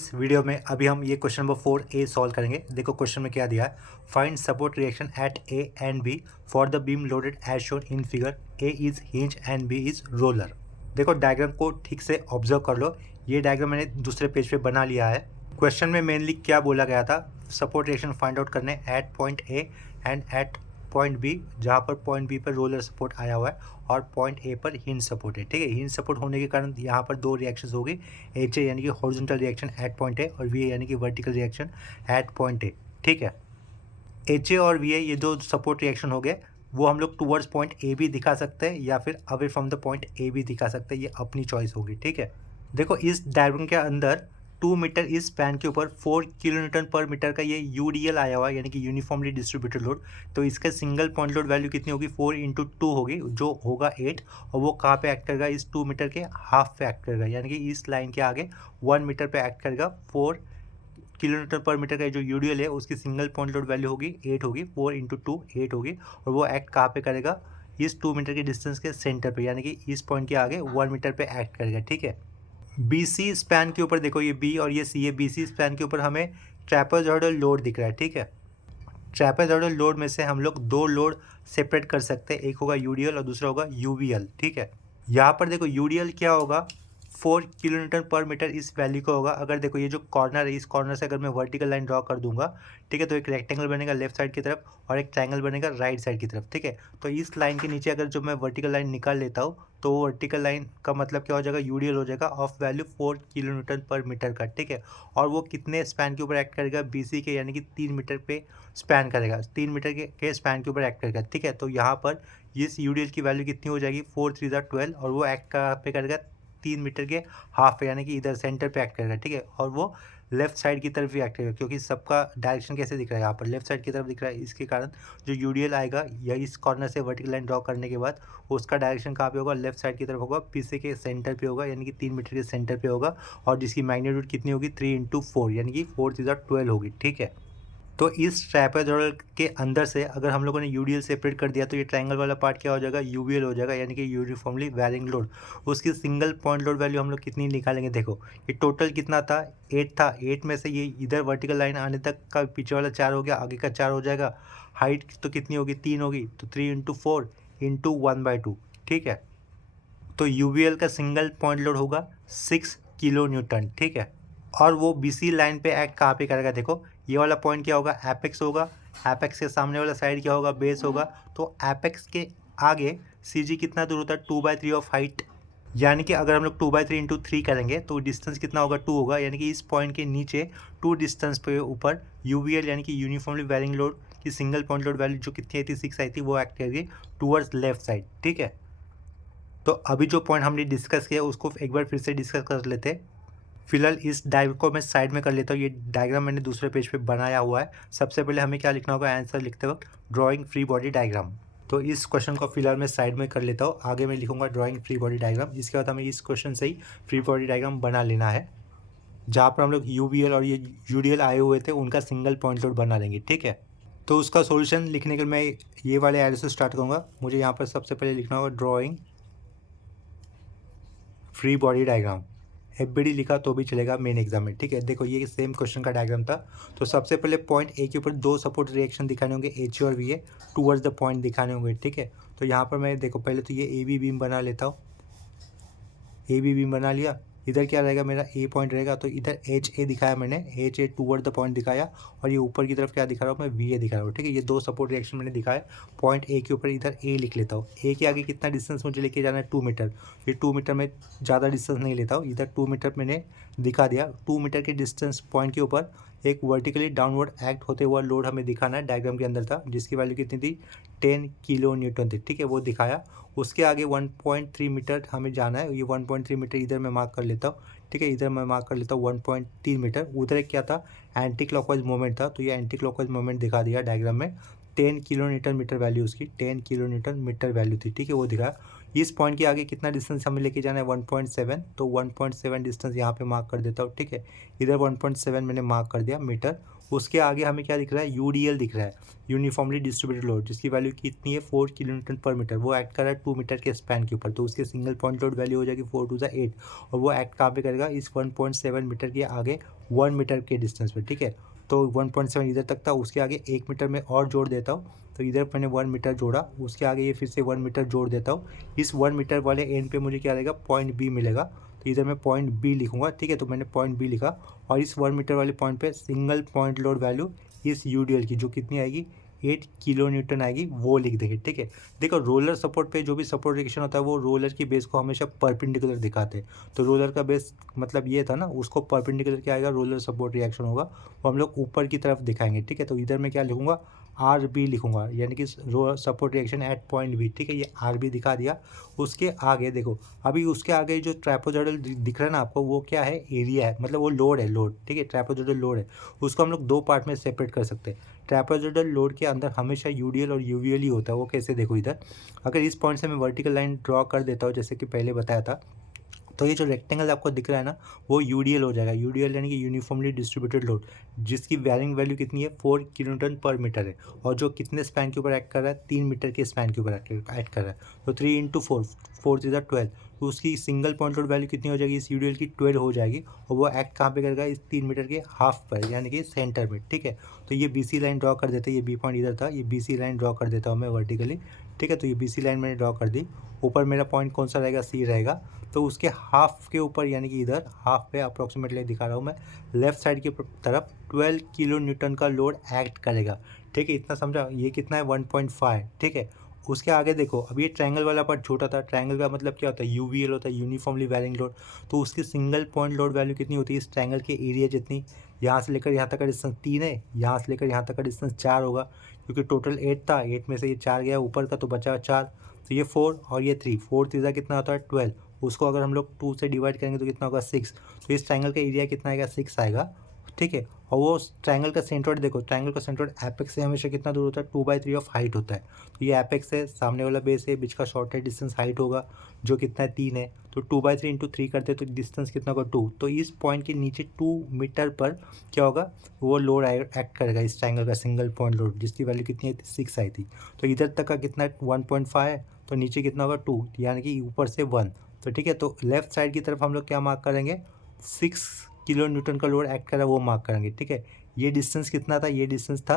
इस वीडियो में अभी हम ये क्वेश्चन नंबर 4A सॉल्व करेंगे। देखो क्वेश्चन में क्या दिया है, find support reaction at A and B for the beam loaded as shown in figure. A is hinge and B is roller. देखो डायग्राम को ठीक से ऑब्जर्व कर लो। ये डायग्राम मैंने दूसरे पेज पे बना लिया है। क्वेश्चन में मेनली क्या बोला गया था, सपोर्ट रिएक्शन फाइंड आउट करने at point A and at point B, जहाँ पर पॉइंट बी पर रोलर सपोर्ट आया हुआ है और पॉइंट ए पर हिंज सपोर्ट है। ठीक है, हिंज सपोर्ट होने के कारण यहाँ पर दो रिएक्शंस होगी, एच ए यानी कि हॉरिजॉन्टल रिएक्शन एट पॉइंट ए और वी ए यानी कि वर्टिकल रिएक्शन एट पॉइंट ए। ठीक है, एच ए और वी ए ये दो सपोर्ट रिएक्शन हो गए, वो हम लोग टूवर्ड्स पॉइंट ए भी दिखा सकते हैं या फिर away from the point A भी दिखा सकते हैं, ये अपनी चॉइस होगी। ठीक है, देखो इस डायग्राम के अंदर 2 मीटर इस स्पैन के ऊपर 4 किलो न्यूटन पर मीटर का ये यूडीएल आया हुआ है, यानी कि यूनिफॉर्मली डिस्ट्रीब्यूटेड लोड। तो इसका सिंगल पॉइंट लोड वैल्यू कितनी होगी, 4 इंटू 2 होगी, जो होगा 8। और वो कहाँ पे एक्ट करेगा, इस 2 मीटर के हाफ पे एक्ट करेगा, यानी कि इस लाइन के आगे 1 मीटर पे एक्ट करेगा। 4 किलो न्यूटन पर मीटर का जो यूडीएल है उसकी सिंगल पॉइंट लोड वैल्यू होगी 8 होगी, 4 इंटू 2 8 होगी। और वो एक्ट कहाँ पे करेगा, इस 2 मीटर के डिस्टेंस के सेंटर पे, यानी कि इस पॉइंट के आगे 1 मीटर पे एक्ट करेगा। ठीक है, बीसी स्पैन के ऊपर देखो, ये बी और ये सी है, बीसी स्पैन के ऊपर हमें ट्रैपेजॉइडल लोड दिख रहा है। ठीक है, ट्रैपेजॉइडल लोड में से हम लोग दो लोड सेपरेट कर सकते हैं, एक होगा यूडीएल और दूसरा होगा यूवीएल। ठीक है, यहाँ पर देखो यूडीएल क्या होगा, 4 किलो न्यूटन पर मीटर इस वैल्यू का होगा। अगर देखो ये जो कॉर्नर है, इस कॉर्नर से अगर मैं वर्टिकल लाइन ड्रॉ कर दूंगा, ठीक है, तो एक रेक्टेंगल बनेगा लेफ्ट साइड की तरफ और एक ट्रायंगल बनेगा राइट साइड की तरफ। ठीक है, तो इस लाइन के नीचे अगर जो मैं वर्टिकल लाइन निकाल लेता हूँ, तो वो वर्टिकल लाइन का मतलब क्या हो जाएगा, यूडीएल हो जाएगा ऑफ वैल्यू 4 किलो न्यूटन पर मीटर का। ठीक है, और वो कितने स्पैन के ऊपर एक्ट करेगा, बीसी के, यानी कि 3 मीटर पे स्पैन करेगा, 3 मीटर के स्पैन के ऊपर एक्ट करेगा। ठीक है, तो यहाँ पर इस यूडीएल की वैल्यू कितनी हो जाएगी, 4 3 12, और वो एक्ट कहाँ पे करेगा, 3 मीटर के हाफ पे, यानी कि इधर सेंटर पे एक्ट करेगा। ठीक है, और वो लेफ्ट साइड की तरफ भी एक्ट करेगा, क्योंकि सबका डायरेक्शन कैसे दिख रहा है, यहाँ पर लेफ्ट साइड की तरफ दिख रहा है। इसके कारण जो यूडीएल आएगा या इस कॉर्नर से वर्टिकल लाइन ड्रॉ करने के बाद उसका डायरेक्शन कहाँ पे होगा, लेफ्ट साइड की तरफ होगा, पीछे के सेंटर पे होगा, यानी कि 3 मीटर के सेंटर पे होगा। और जिसकी मैग्नीट्यूड कितनी होगी, 3 इंटू 4, यानी कि 4 3 12 होगी। ठीक है, तो इस ट्रैपेजॉइडल के अंदर से अगर हम लोगों ने यूडीएल सेपरेट कर दिया, तो ये ट्रायंगल वाला पार्ट क्या हो जाएगा, यूवीएल हो जाएगा, यानी कि यूनिफॉर्मली वैरिंग लोड। उसकी सिंगल पॉइंट लोड वैल्यू हम लोग कितनी निकालेंगे, देखो ये टोटल कितना था, 8 था। 8 में से ये इधर वर्टिकल लाइन आने तक का पीछे वाला 4 हो गया, आगे का 4 हो जाएगा। हाइट तो कितनी होगी, 3 होगी, तो 3 इंटू 4 इंटू 1/2। ठीक है, तो यूवीएल का सिंगल पॉइंट लोड होगा 6 किलो न्यूटन। ठीक है, और वो बीसी लाइन पे एक्ट कहाँ पे करेगा, देखो ये वाला पॉइंट क्या होगा, एपेक्स होगा। एपेक्स के सामने वाला साइड क्या होगा, बेस होगा। तो एपेक्स के आगे सीजी कितना दूर होता है, 2/3 ऑफ हाइट, यानी कि अगर हम लोग 2/3 इंटू 3 करेंगे तो डिस्टेंस कितना होगा, 2 होगा। यानी कि इस पॉइंट के नीचे 2 डिस्टेंस पे ऊपर यूवीएल यानी कि यूनिफॉर्मली वेरिंग लोड की सिंगल पॉइंट लोड वैल्यू जो कितनी आई थी, 6 आई थी, वो एक्ट करेगी टूवर्ड्स लेफ्ट साइड। ठीक है, तो अभी जो पॉइंट हमने डिस्कस किया उसको एक बार फिर से डिस्कस कर लेते हैं। फिलहाल इस डायग्राम को मैं साइड में कर लेता हूँ, ये डायग्राम मैंने दूसरे पेज पे बनाया हुआ है। सबसे पहले हमें क्या लिखना होगा, आंसर लिखते वक्त ड्राइंग फ्री बॉडी डायग्राम। तो इस क्वेश्चन को फिलहाल मैं साइड में कर लेता हूँ, आगे मैं लिखूंगा ड्राइंग फ्री बॉडी डायग्राम। इसके बाद हमें इस क्वेश्चन से ही फ्री बॉडी डायग्राम बना लेना है, जहाँ पर हम लोग यूवीएल और ये यूडीएल आए हुए थे उनका सिंगल पॉइंट लोड बना लेंगे। ठीक है, तो उसका सोल्यूशन लिखने के लिए मैं ये वाले एरो से स्टार्ट करूँगा। मुझे यहाँ पर सबसे पहले लिखना होगा drawing free body diagram. FBD लिखा तो भी चलेगा मेन एग्जाम में। ठीक है, देखो ये सेम क्वेश्चन का डायग्राम था। तो सबसे पहले पॉइंट ए के ऊपर दो सपोर्ट रिएक्शन दिखाने होंगे, एच और V A, towards the point दिखाने होंगे। ठीक है, तो यहाँ पर मैं देखो पहले तो ये ए बी बीम बना लेता हूँ। ए बी बीम बना लिया, इधर क्या रहेगा, मेरा ए पॉइंट रहेगा, तो इधर एच ए दिखाया मैंने, H A toward the point दिखाया। और ये ऊपर की तरफ क्या दिखा रहा हूँ मैं, वी ए दिखा रहा हूँ। ठीक है, ये दो सपोर्ट रिएक्शन मैंने दिखाया। पॉइंट ए के ऊपर इधर ए लिख लेता हूँ। ए के आगे कितना डिस्टेंस मुझे लेके जाना है, 2 मीटर। ये 2 मीटर में ज़्यादा डिस्टेंस नहीं लेता हूँ, इधर 2 मीटर मैंने दिखा दिया। 2 मीटर के डिस्टेंस पॉइंट के ऊपर एक वर्टिकली डाउनवर्ड एक्ट होते हुआ लोड हमें दिखाना है, डायग्राम के अंदर था, जिसकी वैल्यू कितनी थी, 10 किलो न्यूटन थी। ठीक है, वो दिखाया। उसके आगे 1.3 मीटर हमें जाना है, ये 1.3 मीटर इधर मैं मार्क कर लेता हूँ। ठीक है, इधर मैं मार्क कर लेता हूँ 1.3 मीटर। उधर एक क्या था, एंटी क्लॉकवाइज मूवमेंट था, तो ये एंटी क्लॉकवाइज मूवमेंट दिखा दिया डायग्राम में। 10 किलो न्यूटन मीटर वैल्यू उसकी, 10 किलो न्यूटन मीटर वैल्यू थी। ठीक है, वो दिखाया। इस पॉइंट के आगे कितना डिस्टेंस हमें लेके जाना है 1.7, तो 1.7 डिस्टेंस यहाँ पे मार्क कर देता हूँ, ठीक है। इधर 1.7 मैंने मार्क कर दिया मीटर। उसके आगे हमें क्या दिख रहा है, यूडीएल दिख रहा है, यूनिफॉर्मली डिस्ट्रीब्यूटेड लोड, जिसकी वैल्यू कितनी है 4 किलोन्यूटन पर मीटर। वो एक्ट कर रहा है 2 मीटर के स्पैन के ऊपर, तो उसके सिंगल पॉइंट लोड वैल्यू हो जाएगी 4 टू द 8, और वो एक्ट कहाँ पे करेगा, इस 1.7 मीटर के आगे 1 मीटर के डिस्टेंस पे, ठीक है। तो 1.7 इधर तक था, उसके आगे 1 मीटर में और जोड़ देता हूँ, तो इधर मैंने 1 मीटर जोड़ा, उसके आगे ये फिर से 1 मीटर जोड़ देता हूँ। इस 1 मीटर वाले एंड पे मुझे क्या रहेगा, पॉइंट बी मिलेगा, तो इधर मैं पॉइंट बी लिखूंगा, ठीक है। तो मैंने पॉइंट बी लिखा, और इस 1 मीटर वाले पॉइंट पे सिंगल पॉइंट लोड वैल्यू इस यूडीएल की जो कितनी आएगी 8 किलो न्यूटन आएगी, वो लिख देंगे, ठीक है। देखो रोलर सपोर्ट पे जो भी सपोर्ट रिएक्शन होता है वो रोलर की बेस को हमेशा परपेंडिकुलर दिखाते हैं, तो रोलर का बेस मतलब ये था ना, उसको परपेंडिकुलर क्या आएगा, रोलर सपोर्ट रिएक्शन होगा, वो हम लोग ऊपर की तरफ दिखाएंगे, ठीक है। तो इधर मैं क्या लिखूंगा, आर बी लिखूंगा, यानी कि support reaction at point B, ठीक है। ये आर बी दिखा दिया। उसके आगे देखो, अभी उसके आगे जो ट्रापेजोइडल दिख रहा है ना आपको, वो क्या है, एरिया है, मतलब वो लोड है, लोड, ठीक है। ट्रापेजोइडल लोड है, उसको हम लोग दो पार्ट में सेपरेट कर सकते हैं। ट्रापेजोइडल लोड के अंदर हमेशा यूडीएल और यूवीएल ही होता है। वो कैसे, देखो इधर अगर इस पॉइंट से मैं वर्टिकल लाइन ड्रॉ कर देता हूँ जैसे कि पहले बताया था, तो ये जो रेक्टेंगल आपको दिख रहा है ना, वो यूडीएल हो जाएगा। यूडीएल यानी कि यूनिफॉर्मली डिस्ट्रीब्यूटेड लोड, जिसकी वैरिंग वैल्यू कितनी है 4 किलोन्यूटन पर मीटर है, और जो कितने स्पैन के ऊपर एक्ट कर रहा है, 3 मीटर के स्पैन के ऊपर एक्ट कर रहा है। तो 3 इंटू 4, 4 इज 12, तो उसकी सिंगल पॉइंट लोड वैल्यू कितनी हो जाएगी, इस यूडीएल की 12 हो जाएगी, और वो एक्ट कहाँ पे करेगा, इस 3 मीटर के हाफ पर, यानी कि सेंटर में, ठीक है। तो ये बीसी लाइन ड्रॉ कर देते हैं, ये बी पॉइंट इधर था, ये बीसी लाइन ड्रॉ कर देता हूँ मैं वर्टिकली, ठीक है। तो ये बीसी लाइन मैंने ड्रॉ कर दी। ऊपर मेरा पॉइंट कौन सा रहेगा, सी रहेगा, तो उसके हाफ के ऊपर यानी कि इधर हाफ पे अप्रोक्सीमेटली दिखा रहा हूँ मैं, लेफ्ट साइड की तरफ 12 किलो न्यूटन का लोड एक्ट करेगा, ठीक है। इतना समझा, ये कितना है 1.5, ठीक है। उसके आगे देखो, अब ये ट्रायंगल वाला पार्ट छोटा था, ट्रायंगल का मतलब क्या होता है, यूवीएल होता है, यूनिफॉर्मली वैरिंग लोड, तो उसकी सिंगल पॉइंट लोड वैल्यू कितनी होती है, इस ट्रायंगल के एरिया जितनी, यहाँ से लेकर यहाँ तक का डिस्टेंस 3 है, यहाँ से लेकर यहाँ तक का डिस्टेंस 4 होगा, क्योंकि टोटल 8 था, 8 में से ये 4 गया ऊपर का, तो बचा 4, तो ये 4 और ये 3, 4 तीजा कितना होता है 12, उसको अगर हम लोग 2 से डिवाइड करेंगे तो कितना होगा 6, तो इस ट्रायंगल का एरिया कितना आएगा 6 आएगा, ठीक है। और वो ट्रायंगल का सेंट्रोइड देखो, ट्रायंगल का सेंट्रोइड एपेक्स से हमेशा कितना दूर होता है, 2/3 ऑफ हाइट होता है, तो ये एपेक्स है, सामने वाला बेस है, बीच का शॉर्टेड डिस्टेंस हाइट होगा जो कितना है 3 है, तो 2/3 इंटू 3 करते तो डिस्टेंस कितना होगा 2, तो इस पॉइंट के नीचे 2 मीटर पर क्या होगा, वो लोड एक्ट करेगा इस ट्रायंगल का सिंगल पॉइंट लोड, जिसकी वैल्यू कितनी है 6 आई थी। तो इधर तक का कितना 1.5 है, तो नीचे कितना होगा 2, यानी कि ऊपर से 1, तो ठीक है। तो लेफ्ट साइड की तरफ हम लोग क्या मार्क करेंगे, 6 किलो न्यूटन का लोड एक्ट कर रहा है वो मार्क करेंगे, ठीक है। ये डिस्टेंस कितना था, ये डिस्टेंस था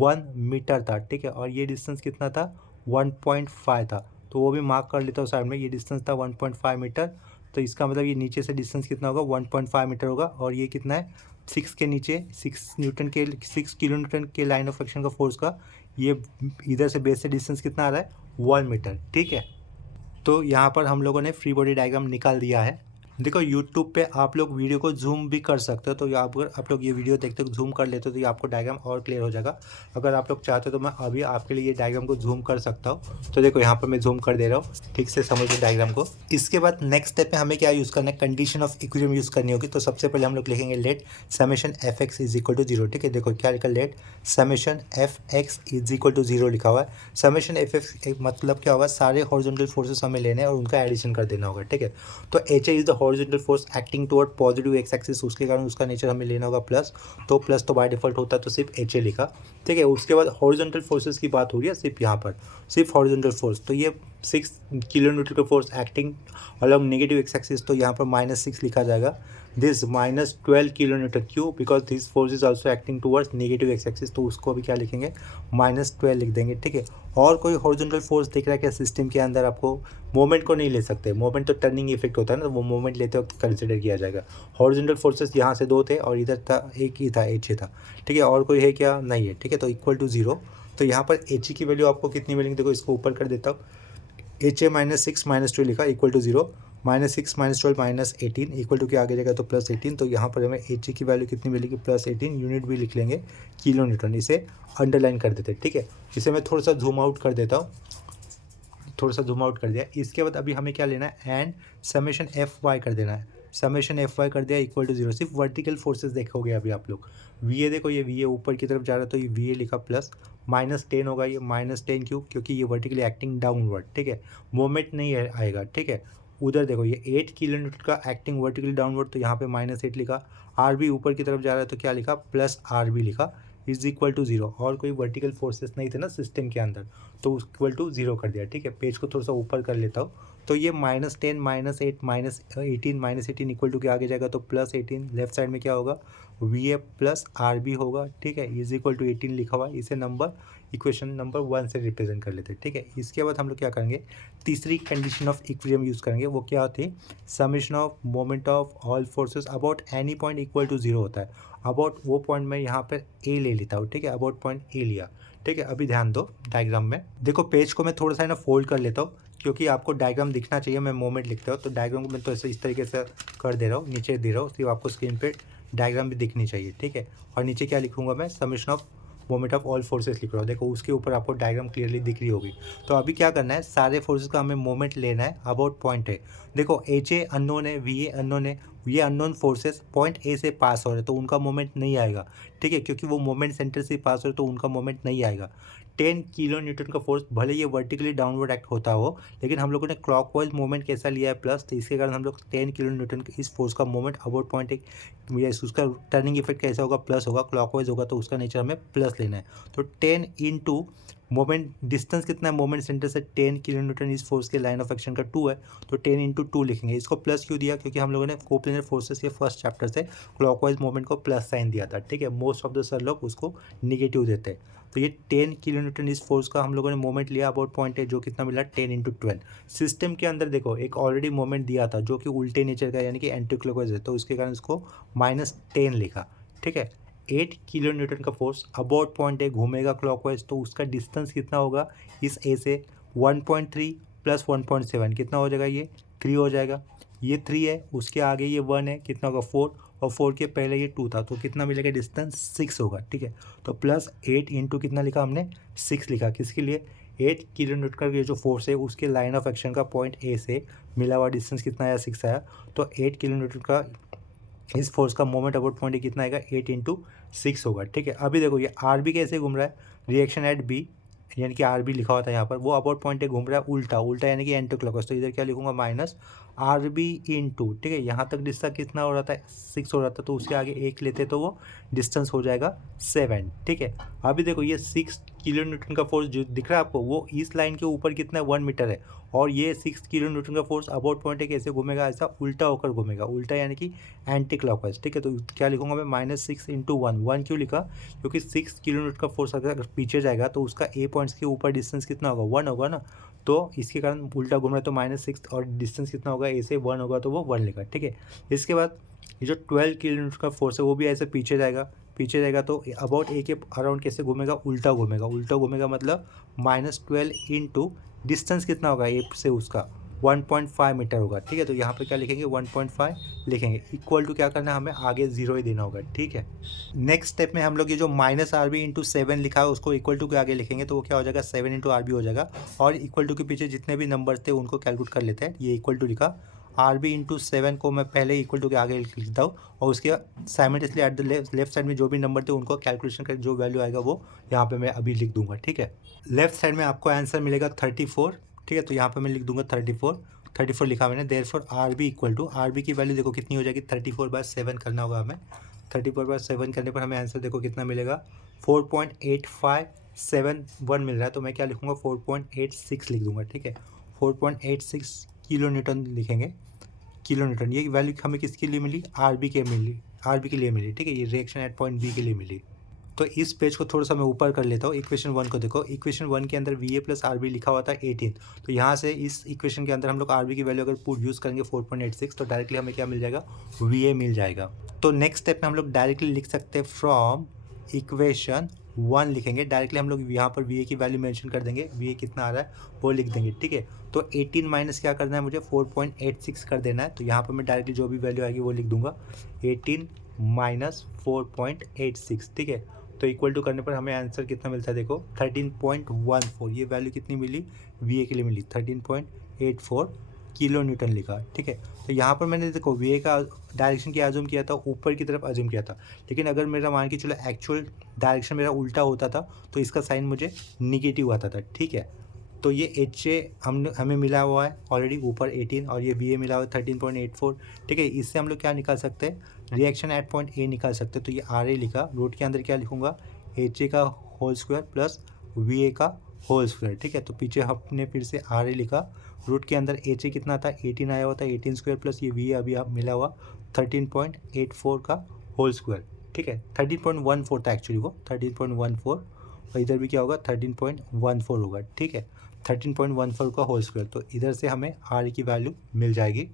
1 मीटर था, ठीक है, और ये डिस्टेंस कितना था 1.5 था, तो वो भी मार्क कर लेता हूँ साइड में। ये डिस्टेंस था 1.5 मीटर, तो इसका मतलब ये नीचे से डिस्टेंस कितना होगा 1.5 मीटर होगा, और ये कितना है 6 के नीचे 6 किलो न्यूटन के लाइन ऑफ एक्शन का फोर्स का, ये इधर से बेस से डिस्टेंस कितना आ रहा है 1 मीटर, ठीक है। तो यहाँ पर हम लोगों ने फ्री बॉडी डायग्राम निकाल दिया है। देखो यूट्यूब पे आप लोग वीडियो को जूम भी कर सकते हो, तो अगर आप लोग ये वीडियो देखते हो जूम कर लेते हो तो ये आपको डायग्राम और क्लियर हो जाएगा। अगर आप लोग चाहते हो तो मैं अभी आपके लिए ये डायग्राम को जूम कर सकता हूँ, तो देखो यहाँ पर मैं जूम कर दे रहा हूँ, ठीक से समझ लो डायग्राम को। इसके बाद नेक्स्ट स्टेप में हमें क्या यूज़ करना है, कंडीशन ऑफ इक्विलिब्रियम यूज़ करनी होगी। तो सबसे पहले हम लोग लिखेंगे let summation F x is equal to 0, ठीक है। देखो क्या लिखा, let summation F x is equal to 0 लिखा हुआ है। समेशन एफ एक्स मतलब क्या होगा, सारे हॉरिजॉन्टल फोर्सेस हमें लेने हैं और उनका एडिशन कर देना होगा, ठीक है। तो H is the horizontal force acting toward positive x axis, उसके कारण उसका नेचर हमें लेना होगा प्लस, तो प्लस तो बाय डिफॉल्ट होता है, तो सिर्फ एच ए लिखा, ठीक है। उसके बाद हॉरिजॉन्टल फोर्सेस की बात हो रही है सिर्फ यहाँ पर, सिर्फ हॉरिजॉन्टल फोर्स, तो ये 6 किलो न्यूटन का force acting along negative x axis, तो यहाँ पर -6 लिखा जाएगा। दिस -12 किलो न्यूटन, क्यों, because this force is also acting towards negative x axis, तो उसको अभी क्या लिखेंगे -12 लिख देंगे, ठीक है। और कोई हॉरिजॉन्टल फोर्स दिख रहा है क्या सिस्टम के अंदर, आपको मोमेंट को नहीं ले सकते, मोमेंट तो टर्निंग इफेक्ट होता है ना, वो मोमेंट लेते वक्त कंसिडर किया जाएगा। हॉरिजॉन्टल फोर्सेस यहाँ से 2 थे और इधर था एक ही था, एच ए था, ठीक है। और कोई है क्या, नहीं है, ठीक है। तो इक्वल टू 0, तो यहाँ पर एच की वैल्यू आपको कितनी मिलेंगी, देखो इसको ऊपर कर देता हूँ, एच ए -6 -2 लिखा इक्वल टू 0, -6 -12 -18 इक्वल टू के आगे जाएगा तो +18, तो यहाँ पर हमें एच की वैल्यू कितनी मिलेगी +18, यूनिट भी लिख लेंगे किलो न्यूटन, इसे अंडरलाइन कर देते हैं, ठीक है। इसे मैं थोड़ा सा जूम आउट कर देता हूँ, थोड़ा सा जूम आउट कर दिया। इसके बाद अभी हमें क्या लेना है, एंड समेशन एफ वाई कर देना है। समेशन एफ वाई कर दिया इक्वल टू 0। सिर्फ वर्टिकल फोर्सेस देखोगे अभी आप लोग। वी ए देखो, ये वी ए ऊपर की तरफ जा रहा है तो ये वी ए लिखा प्लस -10 होगा, ये -10 क्यों? क्योंकि ये वर्टिकली एक्टिंग डाउनवर्ड, ठीक है, मोमेंट नहीं आएगा, ठीक है। उधर देखो ये 8 किलो न्यूटन का एक्टिंग वर्टिकली डाउनवर्ड, तो यहाँ पे -8 लिखा। आर बी ऊपर की तरफ जा रहा है तो क्या लिखा? प्लस आर बी लिखा इज इक्वल टू 0। और कोई वर्टिकल फोर्सेस नहीं थे ना सिस्टम के अंदर, तो इक्वल टू 0 कर दिया, ठीक है। पेज को थोड़ा सा ऊपर कर लेता हूँ। तो ये -10 -8 -18 -18 इक्वल टू के आगे जाएगा तो +18। लेफ्ट साइड में क्या होगा? V A plus R B होगा, ठीक है, इज इक्वल टू 18 लिखा हुआ। इसे इक्वेशन नंबर 1 से रिप्रेजेंट कर लेते हैं, ठीक है। इसके बाद हम लोग क्या करेंगे? तीसरी कंडीशन ऑफ इक्विलिब्रियम यूज़ करेंगे। वो क्या होती है? Summation of moment of all forces about any point equal to 0 होता है। अबाउट वो पॉइंट मैं यहाँ पर ए ले लेता हूँ, ठीक है, अबाउट पॉइंट ए लिया, ठीक है। अभी ध्यान दो डायग्राम में, देखो पेज को मैं थोड़ा सा ना फोल्ड कर लेता हूँ क्योंकि आपको डायग्राम दिखना चाहिए। मैं मोमेंट लिखता हूँ तो डायग्राम को मैं तो ऐसे इस तरीके से कर दे रहा हूँ, नीचे दे रहा हूँ, सिर्फ आपको स्क्रीन पे डायग्राम भी दिखनी चाहिए, ठीक है। और नीचे क्या लिखूंगा मैं? Summation of moment of all forces लिख रहा हूँ। देखो उसके ऊपर आपको डायग्राम क्लियरली दिख रही होगी। तो अभी क्या करना है? सारे फोर्सेस का हमें मोमेंट लेना है अबाउट पॉइंट है। देखो एच ए अननोन है, वी ए अननोन है, ये अननोन फोर्सेस पॉइंट ए से पास हो रहे हैं तो उनका मोमेंट नहीं आएगा, ठीक है, क्योंकि वो मोमेंट सेंटर से पास हो रहे तो उनका मोमेंट नहीं आएगा। 10 किलो न्यूटन का फोर्स भले ये वर्टिकली डाउनवर्ड एक्ट होता हो, लेकिन हम लोगों ने क्लॉकवाइज मोमेंट कैसा लिया है? प्लस, तो इसके कारण हम लोग 10 किलो न्यूटन इस फोर्स का मोमेंट अबाउट पॉइंट एक, उसका टर्निंग इफेक्ट कैसा होगा? प्लस होगा। क्लॉकवाइज होगा तो उसका नेचर हमें प्लस लेना है। तो 10 इंटू मोमेंट डिस्टेंस कितना है मोमेंट सेंटर से? 10 किलो न्यूटन इस फोर्स के लाइन ऑफ एक्शन का 2 है, तो 10 इंटू 2 लिखेंगे। इसको प्लस क्यों दिया? क्योंकि हम लोगों ने कोप्लेनर फोर्सेस के फर्स्ट चैप्टर से क्लॉकवाइज मूवमेंट को प्लस साइन दिया था, ठीक है। मोस्ट ऑफ द सर लोग उसको निगेटिव देते हैं। तो ये 10 किलो न्यूटन इस फोर्स का हम लोगों ने मोमेंट लिया अबाउट पॉइंट है, जो कितना मिला? 10 इंटू 12। सिस्टम के अंदर देखो एक ऑलरेडी मोमेंट दिया था जो कि उल्टे नेचर का यानी कि एंटी क्लॉकवाइज है, तो उसके कारण इसको -10 लिखा, ठीक है। 8 किलो न्यूटन का फोर्स अबाउट पॉइंट है, घूमेगा क्लॉकवाइज, तो उसका डिस्टेंस कितना होगा इस ए से? 1.3 प्लस 1.7 कितना हो जाएगा? ये 3 हो जाएगा। ये 3 है, उसके आगे ये 1 है, कितना होगा? 4, और 4 के पहले ये 2 था, तो कितना मिलेगा डिस्टेंस? 6 होगा, ठीक है। तो +8 इंटू कितना लिखा हमने? 6 लिखा। किसके लिए? 8 किलो न्यूटन का ये जो फोर्स है उसके लाइन ऑफ एक्शन का पॉइंट ए से मिला हुआ डिस्टेंस कितना आया? 6 आया। तो 8 किलो न्यूटन का इस फोर्स का मोमेंट अबाउट पॉइंट कितना आएगा? 8 इंटू 6 होगा, ठीक है। अभी देखो ये आर बी कैसे घूम रहा है? रिएक्शन एट बी, यानी कि आर बी लिखा हुआ था यहाँ पर, वो अबाउट पॉइंट घूम रहा है उल्टा उल्टा, यानी कि एंटी क्लॉकवाइज। तो इधर क्या लिखूंगा? -RB इंटू, ठीक है, यहाँ तक डिस्टेंस कितना हो रहा था? 6 हो रहा था, तो उसके आगे 1 लेते तो वो डिस्टेंस हो जाएगा 7, ठीक है। अभी देखो ये 6 किलो न्यूटन का फोर्स जो दिख रहा है आपको, वो इस लाइन के ऊपर कितना है? 1 मीटर है। और ये 6 किलो न्यूटन का फोर्स अबाउट पॉइंट है, कैसे घूमेगा? ऐसा उल्टा होकर घूमेगा, उल्टा यानी कि एंटी क्लॉकवाइज, ठीक है। तो क्या लिखूंगा मैं? -6 इंटू 1। 1 क्यों लिखा? क्योंकि 6 किलो न्यूटन का फोर्स अगर पीछे जाएगा तो उसका ए पॉइंट्स के ऊपर डिस्टेंस कितना होगा? 1 होगा ना, तो इसके कारण उल्टा घूम रहा है, तो -6 और डिस्टेंस कितना होगा? ए से 1 होगा, तो वो 1 लिखा, ठीक है। इसके बाद ये जो 12 किलो न्यूटन का फोर्स है वो भी ऐसे पीछे जाएगा तो अबाउट ए के अराउंड कैसे घूमेगा? उल्टा घूमेगा मतलब -12 इंटू डिस्टेंस कितना होगा ए से उसका? 1.5 मीटर होगा, ठीक है। तो यहाँ पे क्या लिखेंगे? 1.5 लिखेंगे। इक्वल टू क्या करना है हमें? आगे 0 ही देना होगा, ठीक है। नेक्स्ट स्टेप में हम लोग ये जो -RB इंटू 7 लिखा है उसको इक्वल टू के आगे लिखेंगे, तो वो क्या हो जाएगा? 7 इंटू RB हो जाएगा। और इक्वल टू के पीछे जितने भी नंबर थे उनको कैलकुलेट कर लेते हैं। ये इक्वल टू लिखा, RB इंटू 7 को मैं पहले इक्वल टू के आगे लिखता हूँ, और उसके simultaneously at the left side में जो भी नंबर थे उनको कैलकुलेशन कर जो वैल्यू आएगा वो यहाँ पे मैं अभी लिख दूंगा, ठीक है। लेफ्ट साइड में आपको आंसर मिलेगा 34, ठीक है। तो यहाँ पे मैं लिख दूंगा 34 लिखा मैंने। Therefore RB equal to, RB की वैल्यू देखो कितनी हो जाएगी? 34/7 करना होगा हमें। 34/7 करने पर हमें आंसर देखो कितना मिलेगा? 4.8571 मिल रहा है। तो मैं क्या लिखूंगा? 4.86 लिख दूंगा, ठीक है। 4.86 किलो न्यूटन लिखेंगे, किलो न्यूटन। ये वैल्यू हमें किसके लिए मिली? RB के लिए मिली, ठीक है। ये रिएक्शन एट पॉइंट बी के लिए मिली। तो इस पेज को थोड़ा सा मैं ऊपर कर लेता हूँ। इक्वेशन 1 को देखो, इक्वेशन 1 के अंदर VA प्लस RB लिखा हुआ था 18, तो यहाँ से इस इक्वेशन के अंदर हम लोग RB की वैल्यू अगर पुट यूज़ करेंगे 4.86, तो डायरेक्टली हमें क्या मिल जाएगा? VA मिल जाएगा। तो नेक्स्ट स्टेप में हम लोग डायरेक्टली लिख सकते हैं फ्रॉम इक्वेशन 1 लिखेंगे। डायरेक्टली हम लोग यहाँ पर VA की वैल्यू मेंशन कर देंगे, VA कितना आ रहा है वो लिख देंगे, ठीक है। तो 18 माइनस क्या करना है मुझे? 4.86 कर देना है। तो यहाँ पर मैं डायरेक्टली जो भी वैल्यू आएगी वो लिख दूंगा, 18 माइनस 4.86, ठीक है। तो इक्वल टू करने पर हमें आंसर कितना मिलता है? देखो 13.14। ये वैल्यू कितनी मिली? VA के लिए मिली 13.84। किलो न्यूटन लिखा, ठीक है। तो यहाँ पर मैंने देखो वी ए का डायरेक्शन क्या अज्यूम किया था, ऊपर की तरफ अज्यूम किया था, लेकिन अगर मेरा मान के चलो एक्चुअल डायरेक्शन मेरा उल्टा होता था तो इसका साइन मुझे निगेटिव आता था, ठीक है। तो ये एच ए हमें मिला हुआ है ऑलरेडी ऊपर 18 और ये वी ए मिला हुआ है 13.84, ठीक है। इससे हम लोग क्या निकाल सकते हैं, रिएक्शन एट पॉइंट ए निकाल सकते हैं। तो ये आर ए लिखा, रूट के अंदर क्या लिखूंगा, एच ए का whole square plus V A का होल स्क्वायर, ठीक है। तो पीछे हमने फिर से आर ए लिखा, रूट के अंदर एच ए कितना था 18 आया हुआ था, 18 स्क्वायर प्लस ये वी ए अभी आप मिला हुआ 13.84 का होल स्क्वायर, ठीक है। 13.14 था एक्चुअली वो 13.14, और इधर भी क्या होगा 13.14 होगा, ठीक है। 13.14 का होल स्क्वायर, तो इधर से हमें आर की वैल्यू मिल जाएगी।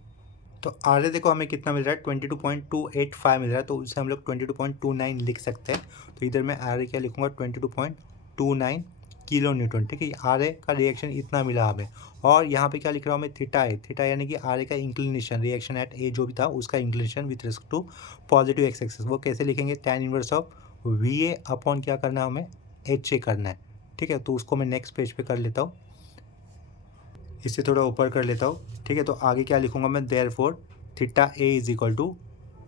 तो आर देखो हमें कितना मिल रहा है 22.285 मिल रहा है, तो उसे हम लोग 22.29 लिख सकते हैं। तो इधर मैं आर क्या लिखूंगा 22.29 किलो न्यूटन, ठीक है। आर का रिएक्शन इतना मिला हमें, और यहाँ पे क्या लिख रहा हूँ मैं थीटा ए, थीटा यानी कि आर का इंक्लिनेशन, रिएक्शन एट ए जो भी था उसका inclination with respect to positive x axis. वो कैसे लिखेंगे, tan inverse of V A upon क्या करना है हमें एच ए करना है, ठीक है। तो उसको मैं नेक्स्ट पेज पे कर लेता हूँ, इससे थोड़ा ऊपर कर लेता हूँ, ठीक है। तो आगे क्या लिखूंगा मैं, therefore theta A is equal to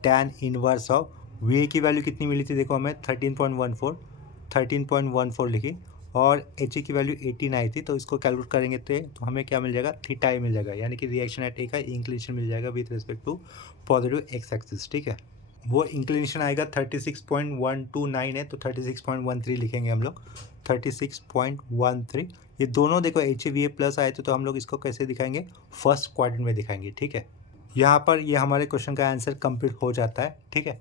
tan inverse of V A की वैल्यू कितनी मिली थी देखो हमें 13.14 लिखी, और एच ए की वैल्यू 18 आई थी। तो इसको कैलकुलेट करेंगे तो हमें क्या मिल जाएगा, थीटा ए मिल जाएगा, यानी कि रिएक्शन एट ए का इंक्लिनेशन मिल जाएगा with respect to positive x axis, ठीक है। वो इंक्लिनेशन आएगा 36.129 है, तो 36.13 लिखेंगे हम लोग 36.13। ये दोनों देखो H A V A plus आए थे, तो हम लोग इसको कैसे दिखाएंगे, फर्स्ट क्वाड्रेंट में दिखाएंगे, ठीक है। यहाँ पर ये हमारे क्वेश्चन का आंसर कंप्लीट हो जाता है, ठीक है।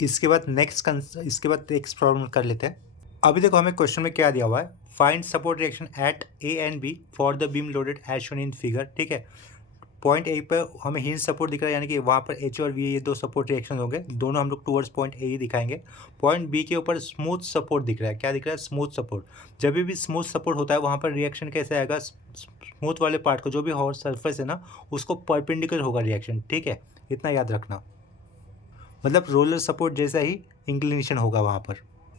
इसके बाद नेक्स्ट प्रॉब्लम कर लेते हैं। अभी देखो हमें क्वेश्चन में क्या दिया हुआ है, find support reaction at A and B for the beam loaded as shown in figure, ठीक है। पॉइंट ए पर हमें हिंज सपोर्ट दिख रहा है, यानी कि वहाँ पर एच और वी ये दो सपोर्ट रिएक्शन होंगे, दोनों हम लोग टूवर्ड्स पॉइंट ए ही दिखाएंगे। पॉइंट बी के ऊपर स्मूथ सपोर्ट दिख रहा है, क्या दिख रहा है, स्मूथ सपोर्ट। जब भी स्मूथ सपोर्ट होता है वहाँ पर रिएक्शन कैसे आएगा, स्मूथ वाले पार्ट को जो भी हॉट सरफेस है ना उसको परपेंडिकुलर होगा रिएक्शन, ठीक है। इतना याद रखना, मतलब रोलर सपोर्ट जैसा ही इंक्लिनेशन होगा वहाँ पर।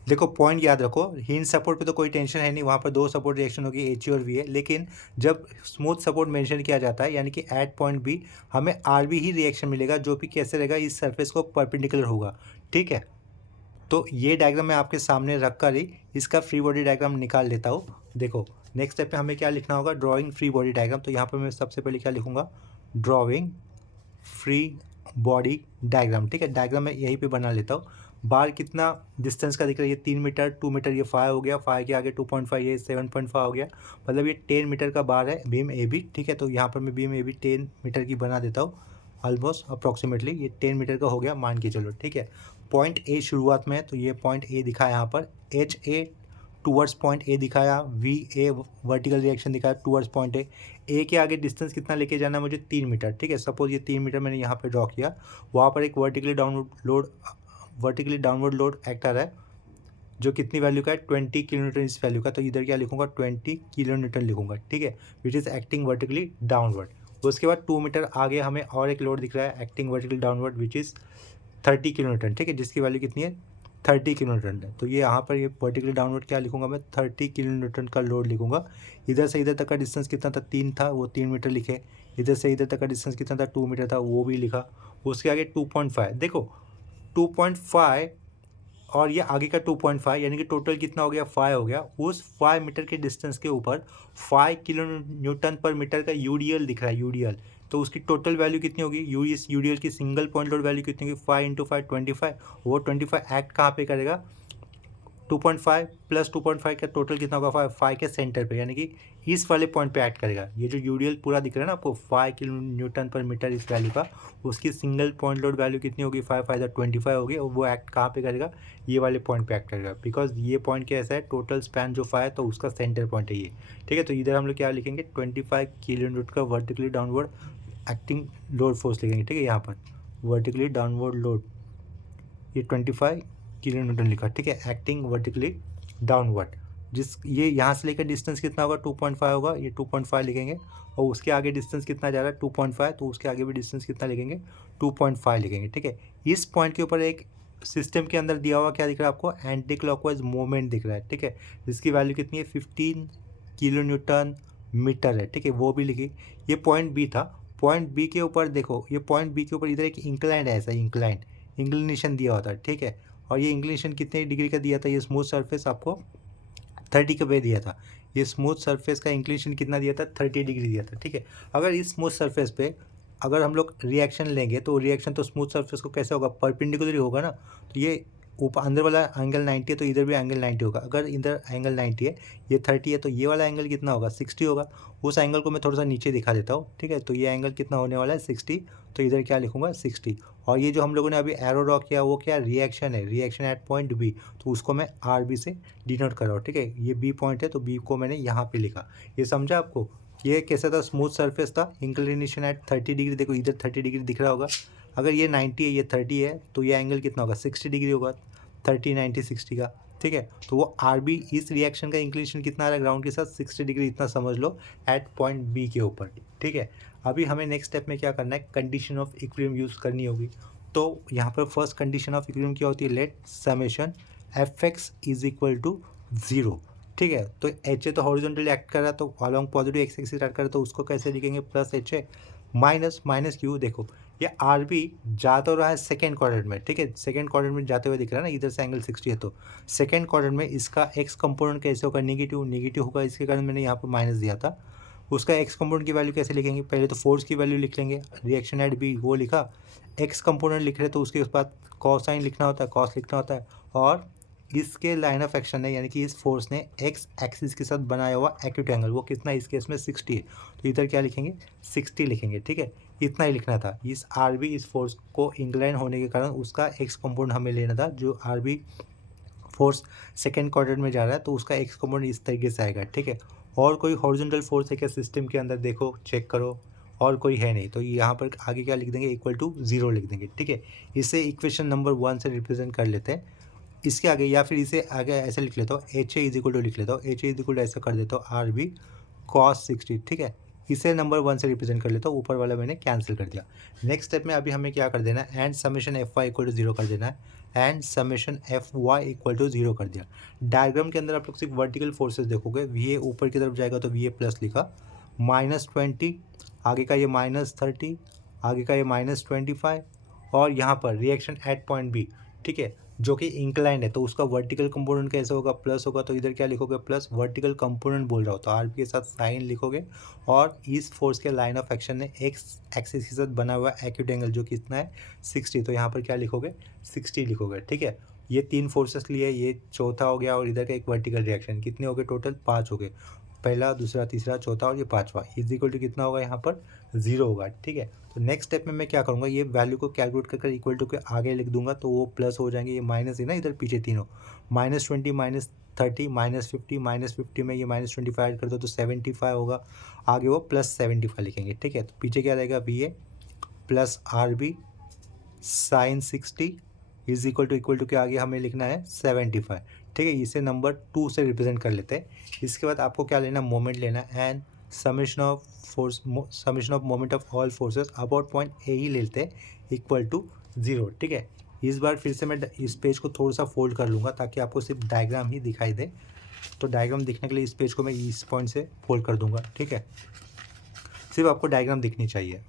देखो पॉइंट याद रखो, हिंज सपोर्ट पे तो कोई टेंशन है नहीं, वहाँ पर दो सपोर्ट रिएक्शन होगी एच और वी है, लेकिन जब स्मूथ सपोर्ट मेंशन किया जाता है यानी कि एट पॉइंट बी हमें आर बी ही रिएक्शन मिलेगा, जो भी कैसे रहेगा, इस सरफेस को परपेंडिकुलर होगा, ठीक है। तो ये डायग्राम मैं आपके सामने रख कर ही इसका फ्री बॉडी डायग्राम निकाल लेता हूँ। देखो नेक्स्ट स्टेप पे हमें क्या लिखना होगा, ड्राइंग फ्री बॉडी डायग्राम। तो यहाँ पर मैं सबसे पहले क्या लिखूँगा, ड्राइंग फ्री बॉडी डायग्राम, ठीक है। डायग्राम मैं यहीं पे बना लेता हूँ। बार कितना डिस्टेंस का दिख रहा है, ये 3 मीटर, 2 मीटर, ये 5 हो गया, 5 के आगे 2.5, ये 7.5 हो गया, मतलब ये 10 मीटर का बार है बीम ए बी, ठीक है। तो यहाँ पर मैं बीम ए बी 10 मीटर की बना देता हूँ, ऑलमोस्ट अप्रॉक्सीमेटली ये 10 मीटर का हो गया मान के चलो, ठीक है। पॉइंट ए शुरुआत में है, तो ये पॉइंट ए दिखा है यहाँ पर, H A towards point A दिखाया, वी ए वर्टिकल रिएक्शन दिखाया टूवर्ड्स पॉइंट ए के आगे डिस्टेंस कितना लेके जाना है मुझे 3 मीटर, ठीक है। सपोज ये 3 मीटर मैंने यहाँ पे ड्रॉ किया, वहाँ पर एक वर्टिकली डाउनवर्ड लोड एक्ट आ रहा है, जो कितनी वैल्यू का है 20 किलो न्यूटन इस वैल्यू का। तो इधर क्या लिखूंगा 20 किलो न्यूटन लिखूंगा, ठीक है, which is acting vertically downward. उसके बाद 2 मीटर आगे हमें और एक लोड दिख रहा है acting vertically downward, which is 30 kilo Newton, ठीक है, जिसकी वैल्यू कितनी है 30 किलो न्यूटन है। तो ये यहाँ पर ये वर्टिकली डाउनवर्ड क्या लिखूंगा मैं 30 किलो न्यूटन का लोड लिखूंगा। इधर से इधर तक का डिस्टेंस कितना था 3 था, वो 3 मीटर लिखे। इधर से इधर तक का डिस्टेंस कितना था 2 मीटर था, वो भी लिखा। उसके आगे 2.5, देखो 2.5 और ये आगे का 2.5, यानी कि टोटल कितना हो गया 5 हो गया। उस 5 मीटर के डिस्टेंस के ऊपर 5 किलो न्यूटन पर मीटर का यूडीएल दिख रहा है, यूडीएल। तो उसकी टोटल वैल्यू कितनी होगी, इस यूडीएल की सिंगल पॉइंट लोड वैल्यू कितनी होगी 5 × 5 25। वो 25 एक्ट कहाँ पे करेगा, 2.5 प्लस 2.5 का टोटल कितना होगा 5 के सेंटर पे, यानी कि इस वाले पॉइंट पे एक्ट करेगा। ये जो यूडीएल पूरा दिख रहा है ना आपको 5 किलो न्यूटन पर मीटर इस वैल्यू का, उसकी सिंगल पॉइंट लोड वैल्यू कितनी होगी 5 25 होगी, और वो एक्ट कहाँ पे करेगा, ये वाले पॉइंट पे एक्ट करेगा। बिकॉज ये पॉइंट कैसा है, टोटल स्पैन जो 5 है तो उसका सेंटर पॉइंट है ये, ठीक है। तो इधर हम लोग क्या लिखेंगे 25 किलो न्यूटन का vertically downward acting load force लिखेंगे, ठीक है। यहाँ पर वर्टिकली डाउनवर्ड लोड ये 25 किलो न्यूटन लिखा, ठीक है, एक्टिंग वर्टिकली डाउनवर्ड। जिस ये यहाँ से लेकर डिस्टेंस कितना होगा 2.5 होगा, ये 2.5 लिखेंगे। और उसके आगे डिस्टेंस कितना जा रहा है 2.5, तो उसके आगे भी डिस्टेंस कितना लिखेंगे 2.5 लिखेंगे, ठीक है। इस पॉइंट के ऊपर एक सिस्टम के अंदर दिया हुआ क्या दिख रहा है आपको, एंटी क्लॉकवाइज मूवमेंट दिख रहा है, ठीक है, जिसकी वैल्यू कितनी है 15 किलो न्यूटन मीटर है, ठीक है, वो भी लिखी। ये पॉइंट बी था। पॉइंट बी के ऊपर देखो, ये पॉइंट बी के ऊपर इधर एक इंक्लाइंड है, ऐसा इंक्लिनेशन दिया होता है, ठीक है। और ये इंक्लिनेशन कितने डिग्री का दिया था, ये स्मूथ सरफेस आपको 30 के पे दिया था। ये स्मूथ सरफेस का इंक्लिनेशन कितना दिया था, 30 डिग्री दिया था, ठीक है। अगर इस स्मूथ सरफेस पे अगर हम लोग रिएक्शन लेंगे तो रिएक्शन तो स्मूथ सरफेस को कैसे होगा, परपेंडिकुलर ही होगा ना। तो ये ऊपर अंदर वाला एंगल 90 है तो इधर भी एंगल 90 होगा। अगर इधर एंगल 90 है, ये 30 है, तो ये वाला एंगल कितना होगा, 60 होगा। उस एंगल को मैं थोड़ा सा नीचे दिखा देता हूँ, ठीक है। तो ये एंगल कितना होने वाला है, 60। तो इधर क्या लिखूंगा, 60। और ये जो हम लोगों ने अभी एरो ड्रॉ किया वो क्या रिएक्शन है, रिएक्शन एट पॉइंट बी, तो उसको मैं आर बी से डिनोट कर रहा हूँ, ठीक है। ये बी पॉइंट है तो बी को मैंने यहाँ पे लिखा। ये समझा आपको। ये कैसा था, स्मूथ सरफेस था, इंक्लिनेशन एट 30 डिग्री, देखो इधर 30 डिग्री दिख रहा होगा। अगर ये 90 है, ये 30 है, तो ये एंगल कितना होगा, 60 डिग्री होगा, 30 90 60 का, ठीक है। तो वो आर बी, इस रिएक्शन का इंक्लिनेशन कितना आ रहा है ग्राउंड के साथ, 60 डिग्री, इतना समझ लो एट पॉइंट बी के ऊपर, ठीक है। अभी हमें नेक्स्ट स्टेप में क्या करना है, कंडीशन ऑफ इक्विलिब्रियम यूज़ करनी होगी। तो यहाँ पर फर्स्ट कंडीशन ऑफ इक्विलिब्रियम क्या होती है, let summation F x is equal to 0, ठीक है। तो एच ए तो हॉरिजॉन्टली एक्ट कर रहा है, तो along positive x axis act कर रहा है, तो उसको कैसे लिखेंगे, plus H A minus minus Q. देखो ये आर बी जा तो रहा है सेकेंड क्वाड्रेंट में, ठीक है, सेकेंड क्वाड्रेंट में जाते हुए दिख रहा है ना, इधर से एंगल 60 है, तो सेकेंड क्वाड्रेंट में इसका एक्स कंपोनेंट कैसे होगा, नेगेटिव, नेगेटिव होगा, इसके कारण मैंने यहाँ पर माइनस दिया था। उसका एक्स कंपोनेंट की वैल्यू कैसे लिखेंगे, पहले तो फोर्स की वैल्यू लिख लेंगे, रिएक्शन एट बी वो लिखा, एक्स कंपोनेंट लिख रहे तो उसके बाद कॉसाइन लिखना होता है, कॉस लिखना होता है। और इसके लाइन ऑफ एक्शन ने, यानी कि इस फोर्स ने एक्स एक्सिस के साथ बनाया हुआ एक्यूट एंगल वो कितना, इस केस में 60 है, तो इधर क्या लिखेंगे, 60 लिखेंगे, ठीक है। इतना ही लिखना था। इस आर बी, इस फोर्स को इंक्लाइन होने के कारण उसका एक्स कंपोनेंट हमें लेना था, जो R B force second quadrant में जा रहा है तो उसका एक्स कंपोनेंट इस तरीके से आएगा, ठीक है। और कोई हॉरिजॉन्टल फोर्स है क्या सिस्टम के अंदर, देखो चेक करो, और कोई है नहीं, तो यहाँ पर आगे क्या लिख देंगे, इक्वल टू 0 लिख देंगे, ठीक है। इसे इक्वेशन नंबर 1 से रिप्रेजेंट कर लेते हैं। इसके आगे या फिर इसे आगे ऐसे लिख लेता हूँ, H A is equal to लिख लेता हूँ, H A is equal to ऐसा कर देता हूँ, आर बी कॉस 60, ठीक है। इसे नंबर 1 से रिप्रेजेंट कर लेता हूँ, ऊपर वाला मैंने कैंसिल कर दिया। नेक्स्ट स्टेप में अभी हमें क्या कर देना है, and summation F y equal to 0 कर देना है, and summation F y equal to 0 कर दिया। डायग्राम के अंदर आप लोग सिर्फ वर्टिकल फोर्सेस देखोगे, वी ए ऊपर की तरफ जाएगा तो वी ए प्लस लिखा, -20, आगे का ये -30, आगे का ये -25, और यहाँ पर रिएक्शन एट पॉइंट बी, ठीक है, जो कि इंक्लाइंड है, तो उसका वर्टिकल कंपोनेंट कैसे होगा, प्लस होगा, तो इधर क्या लिखोगे, प्लस वर्टिकल कंपोनेंट बोल रहा हो तो आर के साथ साइन लिखोगे। और इस फोर्स के लाइन ऑफ एक्शन ने एक्स एक्सिस के साथ बना हुआ एक्यूट एंगल जो कितना है 60, तो यहाँ पर क्या लिखोगे, 60 लिखोगे, ठीक है। ये 3 फोर्सेस लिए, ये चौथा हो गया, और इधर का एक वर्टिकल रिएक्शन, कितने हो गए टोटल, 5 हो गए, पहला, दूसरा, तीसरा, चौथा और ये पाँचवा, इज इक्वल टू कितना होगा, यहाँ पर 0 होगा, ठीक है। तो नेक्स्ट स्टेप में मैं क्या करूँगा, ये वैल्यू को कैलकुलेट कर इक्वल टू के आगे लिख दूंगा, तो वो प्लस हो जाएंगे, ये माइनस है ना इधर पीछे तीनों, -20, -30, -50, -50 में ये -25 ऐड कर दो तो 75 होगा, आगे वो +75 लिखेंगे, ठीक है। तो पीछे क्या रहेगा, B A plus R B sine 60 is equal to के आगे हमें लिखना है 75, ठीक है। इसे नंबर 2 से रिप्रेजेंट कर लेते हैं। इसके बाद आपको क्या लेना, मोमेंट लेना, and summation of force, summation of moment of all forces about point A ही लेते हैं, इक्वल टू 0, ठीक है। इस बार फिर से मैं इस पेज को थोड़ा सा फोल्ड कर लूँगा ताकि आपको सिर्फ डायग्राम ही दिखाई दे। तो डायग्राम दिखने के लिए इस पेज को मैं इस पॉइंट से फोल्ड कर दूँगा, ठीक है। सिर्फ आपको डायग्राम दिखनी चाहिए।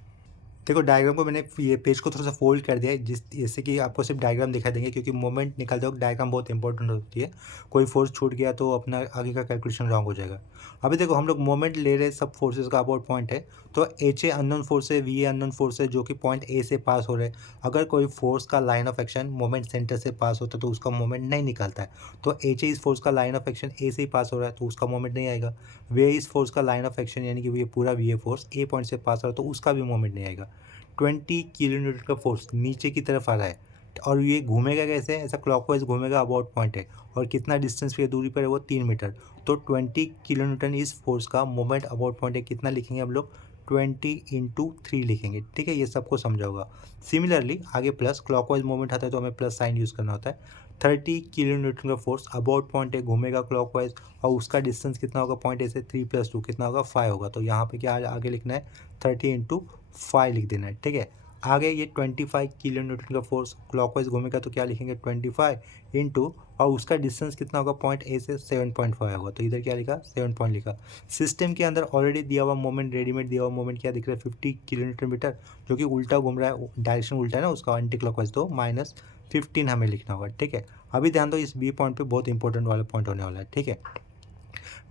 देखो डायग्राम को मैंने ये पेज को थोड़ा सा फोल्ड कर दिया है, जैसे कि आपको सिर्फ डायग्राम दिखा देंगे, क्योंकि मोमेंट निकालते वक्त डायग्राम बहुत इंपॉर्टेंट होती है। कोई फोर्स छूट गया तो अपना आगे का कैलकुलेशन रॉन्ग हो जाएगा। अभी देखो हम लोग मोमेंट ले रहे सब फोर्सेस का अबाउट पॉइंट है, तो एच ए अननोन फोर्स है, वी ए अननोन फोर्स है जो कि पॉइंट ए से पास हो रहे हैं। अगर कोई फोर्स का line of action moment centre से पास होता है तो उसका मोमेंट नहीं निकलता है। तो एच ए इस फोर्स का लाइन ऑफ एक्शन ए से ही पास हो रहा है तो उसका मोमेंट नहीं आएगा। वे इस फोर्स का लाइन ऑफ एक्शन यानी कि ये पूरा V a force A point से पास हो रहा है तो उसका भी मोमेंट नहीं आएगा। 20 किलोमीटर का फोर्स नीचे की तरफ आ रहा है और ये घूमेगा कैसे, ऐसा क्लॉकवाइज घूमेगा, अबाउट पॉइंट है, और कितना डिस्टेंस पे दूरी पर है वो 3 मीटर। तो 20 किलोमीटर इस फोर्स का मोमेंट अबाउट पॉइंट है, कितना लिखेंगे हम लोग, 20 इंटू 3 लिखेंगे, ठीक है। ये सबको समझा होगा। सिमिलरली आगे प्लस क्लॉकवाइज मोमेंट आता है तो हमें प्लस साइन यूज़ करना होता है। 30 किलोमीटर का फोर्स अबाउट पॉइंट है, घूमेगा क्लॉकवाइज, और उसका डिस्टेंस कितना होगा पॉइंट ए से, 3 + 2 कितना होगा, 5 होगा। तो यहाँ पे क्या आगे लिखना है, 30 इंटू 5 लिख देना है, ठीक है। आगे ये 25 किलो न्यूटन का फोर्स क्लॉकवाइज घूमेगा तो क्या लिखेंगे 25 इंटू, और उसका डिस्टेंस कितना होगा पॉइंट ए से 7.5 होगा, तो इधर क्या लिखा 7 पॉइंट लिखा। सिस्टम के अंदर ऑलरेडी दिया हुआ मोमेंट, रेडीमेड दिया हुआ मोमेंट क्या दिख रहा है 50 किलो न्यूटन मीटर, जो कि उल्टा घूम रहा है, डायरेक्शन उल्टा है ना उसका, एंटी क्लॉकवाइज, तो -15 हमें लिखना होगा। ठीक है, अभी ध्यान दो, इस बी पॉइंट पे बहुत इंपॉर्टेंट वाला पॉइंट होने वाला है। ठीक है,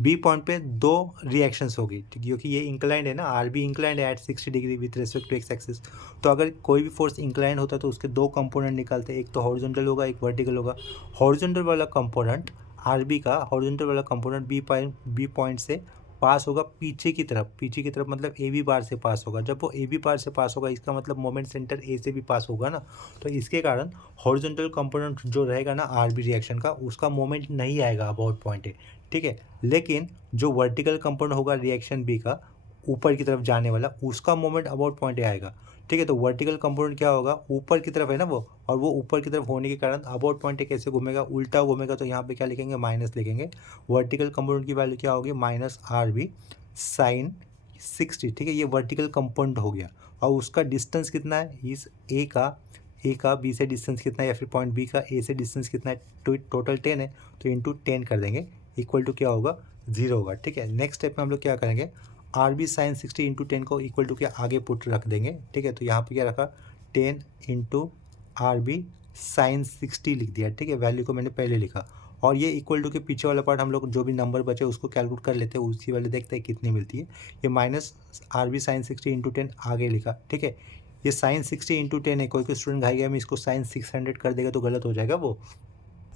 बी पॉइंट पे दो रिएक्शंस होगी, क्योंकि ये इंक्लाइंड है ना, आर बी इंक्लाइंड है at 60 degree with respect to x axis. तो अगर कोई भी फोर्स इंक्लाइंड होता है तो उसके दो कंपोनेंट निकालते हैं, एक तो हॉरिजॉन्टल होगा, एक वर्टिकल होगा। हॉरिजॉन्टल वाला कंपोनेंट आर बी का, हॉरिजॉन्टल वाला कंपोनेंट बी पॉइंट से पास होगा पीछे की तरफ, पीछे की तरफ मतलब ए बी बार से पास होगा। जब वो ए बी बार से पास होगा इसका मतलब मोमेंट सेंटर ए से भी पास होगा ना, तो इसके कारण हॉरिजॉन्टल कंपोनेंट जो रहेगा ना आर बी रिएक्शन का, उसका मोमेंट नहीं आएगा अबाउट पॉइंट ए। ठीक है, लेकिन जो वर्टिकल कंपोनेंट होगा रिएक्शन बी का, ऊपर की तरफ जाने वाला, उसका मोमेंट अबाउट पॉइंट ए आएगा। ठीक है, तो वर्टिकल कंपोनेंट क्या होगा, ऊपर की तरफ है ना वो, और वो ऊपर की तरफ होने के कारण अबाउट पॉइंट ए कैसे घूमेगा, उल्टा घूमेगा, तो यहाँ पे क्या लिखेंगे माइनस लिखेंगे। वर्टिकल कंपोनेंट की वैल्यू क्या होगी माइनस आर बी साइन 60। ठीक है, ये वर्टिकल कंपोनेंट हो गया, और उसका डिस्टेंस कितना है, इस ए का बी से डिस्टेंस कितना है, या फिर पॉइंट बी का ए से डिस्टेंस कितना है, तो टोटल 10 है, तो इंटू 10 कर देंगे, इक्वल टू क्या होगा 0 होगा। ठीक है, नेक्स्ट स्टेप में हम लोग क्या करेंगे, आर बी साइन 60 इंटू 10 को इक्वल टू के आगे पुट रख देंगे। ठीक है, तो यहाँ पे क्या रखा 10 इंटू आर बी साइन 60 लिख दिया। ठीक है, वैल्यू को मैंने पहले लिखा, और ये इक्वल टू के पीछे वाला पार्ट हम लोग जो भी नंबर बचे उसको कैलकुलेट कर लेते हैं, उसी वाले देखते हैं कितनी मिलती है। ये minus R B sine 60 into 10 आगे लिखा। ठीक है, ये साइन 60 इंटू 10 है, कोई कोई स्टूडेंट घाई गया में इसको साइन 600 कर देगा तो गलत हो जाएगा वो।